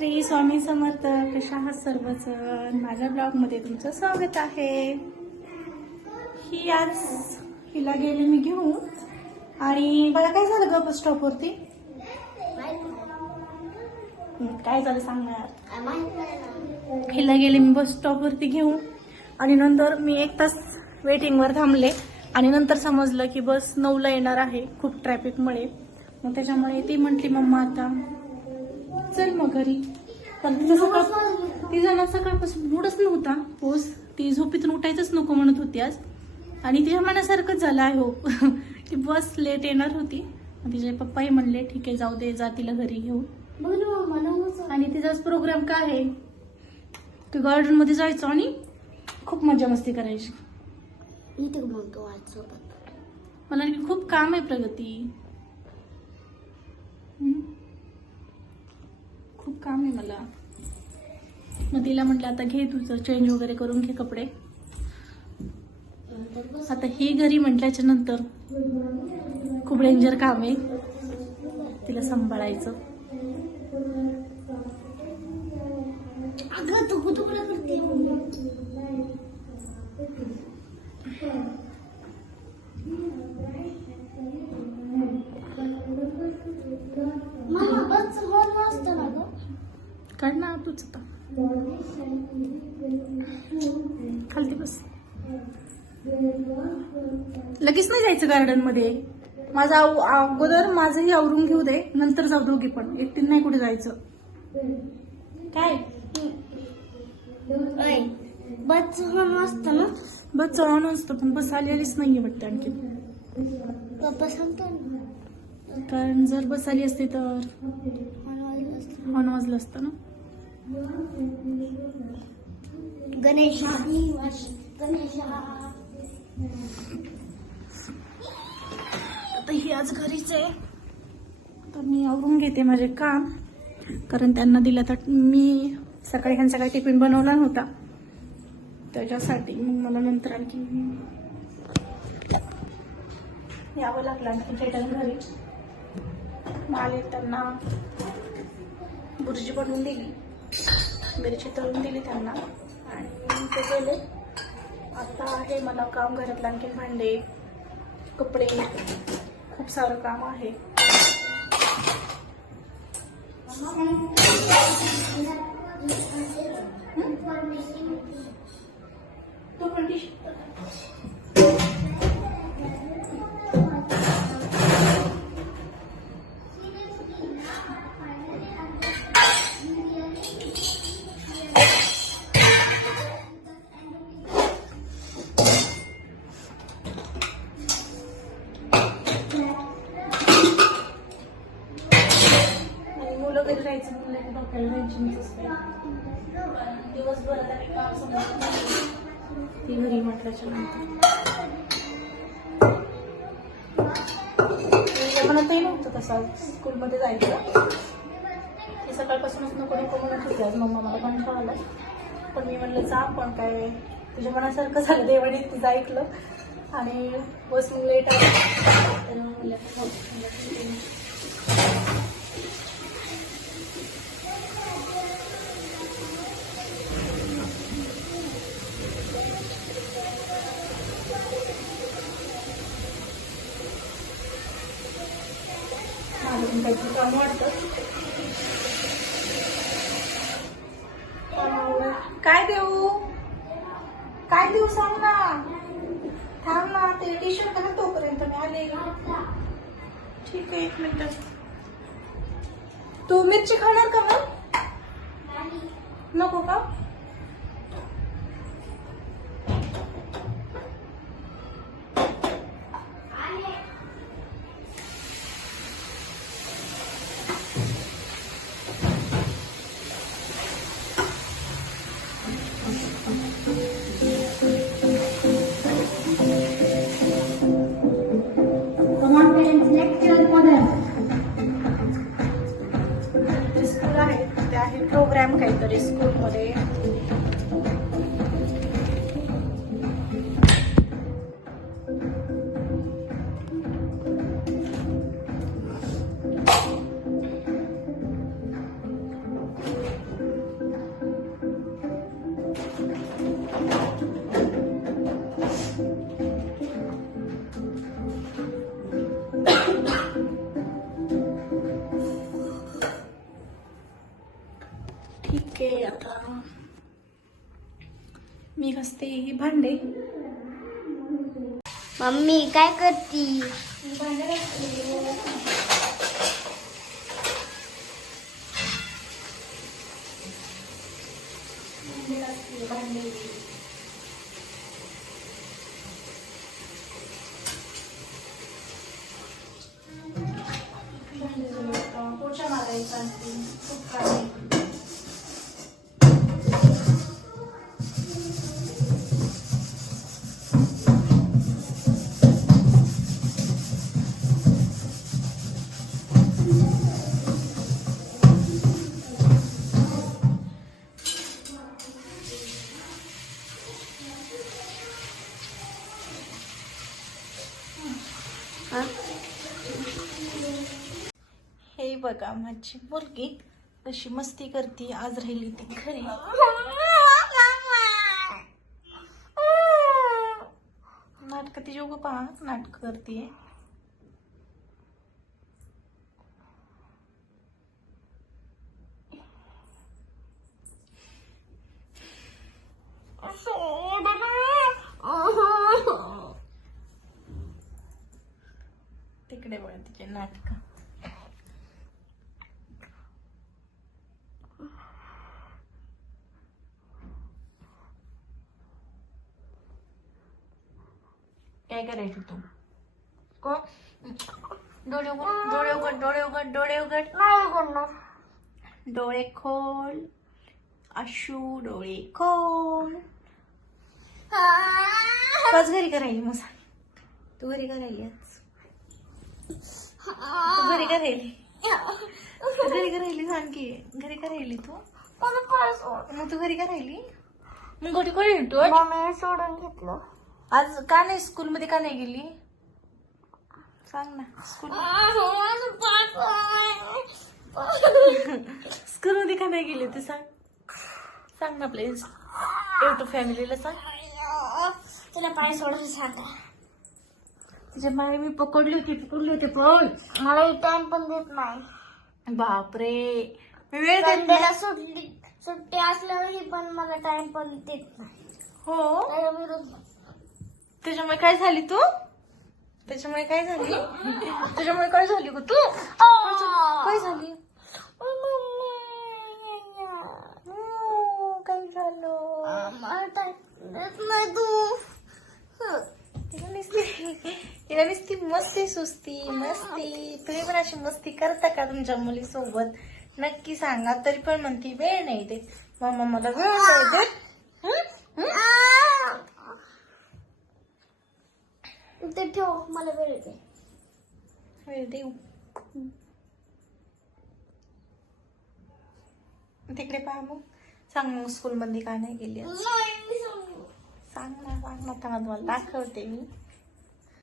श्री स्वामी समर्थ कशा आहात सर्वजण? माझ्या ब्लॉगमध्ये तुमचं स्वागत आहे. ही आज हिला गेले मी घेऊन. आणि बघा काय झालं ग बस स्टॉपवरती काय झालं सांगणार हिला गेले मी बस स्टॉपवरती घेऊन. आणि नंतर मी एक तास वेटिंगवर थांबले. आणि नंतर समजलं की बस नऊला येणार आहे खूप ट्रॅफिकमुळे मग त्याच्यामुळे ती म्हटली मम्मा आता चल मग घरी. तिचं सकाळ तिचा ना सकाळपासून मूडच नव्हता पोस ती झोपेतून उठायचंच नको म्हणत होती आज. आणि तिच्या मनासारखंच झालं आहे हो की बस लेट येणार होती. तिचे पप्पाही म्हणले ठीक आहे जाऊ दे जा तिला घरी घेऊन. आणि तिचाच प्रोग्राम काय आहे? की गार्डनमध्ये जायचं आणि खूप मजा मस्ती करायची. मला खूप काम आहे प्रगती. खूप काम आहे मला. मग तिला म्हटलं आता घे तुझं चेंज वगैरे करून घे कपडे. आता ही घरी म्हटल्याच्या नंतर खूप डेंजर काम आहे. तिला सांभाळायचं. अगं तू तुकडा करते मला बस हॉल वाजतो ना गं काढ ना तूच आता खालती बस. लगेच नाही जायचं गार्डनमध्ये. माझा अगोदर माझंही आवरून घेऊ दे नंतर जाऊ दोघी पण. एकटीन नाही कुठे जायचं. काय? बस हॉल वाजतो ना? बस चढवून असतं पण बस आली आलीच नाहीये वाटतं आणखी पप्पा सांगतो ना. कारण जर बस आली असती तर हॉर्न वाजलं असतं ना? गणेश गणेश आता ही आज घरीच आहे. तर मी आवरून घेते माझे काम. कारण त्यांना दिलं तर मी सकाळी ह्यांचा काही टिफिन बनवला नव्हता. त्याच्यासाठी मग मला नंतर आणखी यावं लागलं आणखी रिटर्न घरी. माल आले त्यांना बुर्जी बनवून दिली. मिरची तळून दिली त्यांना. आणि ते आता आहे मला काम घरातलं आणखी भांडे कपडे. खूप सारं काम आहे. तो पण राहायचं म्हणलं की डोक्याला टेन्शनच असते दिवसभर आता काही काम समजत ती घरी म्हटल्याच्या नंतर म्हणतही नव्हतं तसा स्कूलमध्ये जायचं ती सकाळपासूनच नको नको म्हणत होती आज मम्मा मला कंटाळा आला पण मी म्हणलं जा पण काय तुझ्या मनासारखं झालं देवाने तिचं ऐकलं आणि बस मग लेट आली तर म्हणलं माझं काम काय देऊ? काय देऊ सांग ना. थांब ना ते टी शर्ट तोपर्यंत मी आले. ठीक आहे एक मिनिट. तू मिरची खाणार का मग? नको का? प्रोग्राम स्कूलमध्ये मी घासते ही भांडे. मम्मी काय करती? पोछा मारायचा बघा माझी मुलगी कशी मस्ती करते आज राहिली ती घरी नाटक ती जोग पहा नाटक करते. तिकडे बघा तिचे नाटक. काय करायचं तू को डोळे उघड डोळे उघड डोळे उघड डोळे उघड नाही डोळे खोल आशू डोळे खोल बस घरी करायली मग सांग. तू घरी करायली आज. तू घरी करायली. घरी करायली सांग की. घरी करायली तू. मग तू घरी करायली? मग घरी कोणी सोडून घेतलं. आज का नाही? स्कूल मध्ये का नाही गेली? सांग ना. स्कूल स्कूल मध्ये का नाही गेली ते सांग. सांग ना आपल्या युट्यूब फॅमिलीला सांग. तुला पाय सोडून सांगा. तिच्या माय मी पकडली होती पकडली होती पण मला टाइम पण देत नाही. बापरे. मी वेळ देत संडेला सुटली सुट्टी असल्यावरही पण मला टाइम पण देत नाही. हो? त्याच्या विरुद्ध त्याच्यामुळे काय झाली तू? त्याच्यामुळे काय झाली? त्याच्यामुळे काय झाली ग तू? काय झाली? काय झालं? तू. तिला नुसती तिला नुसती मस्ती सुस्ती मस्ती. तुम्ही पण अशी मस्ती करता का तुमच्या मुलीसोबत? नक्की सांगा तरी पण म्हणती वेळ नाही देत. मम्मा मला वेळ नाही देत हं? हं? ते ठेव मला वेळ दे वेळ देऊ. तिकडे पहा मग. सांग मग स्कूल मध्ये का नाही गेली सांगू. ना सांग ना तुम्हाला दाखवते मी.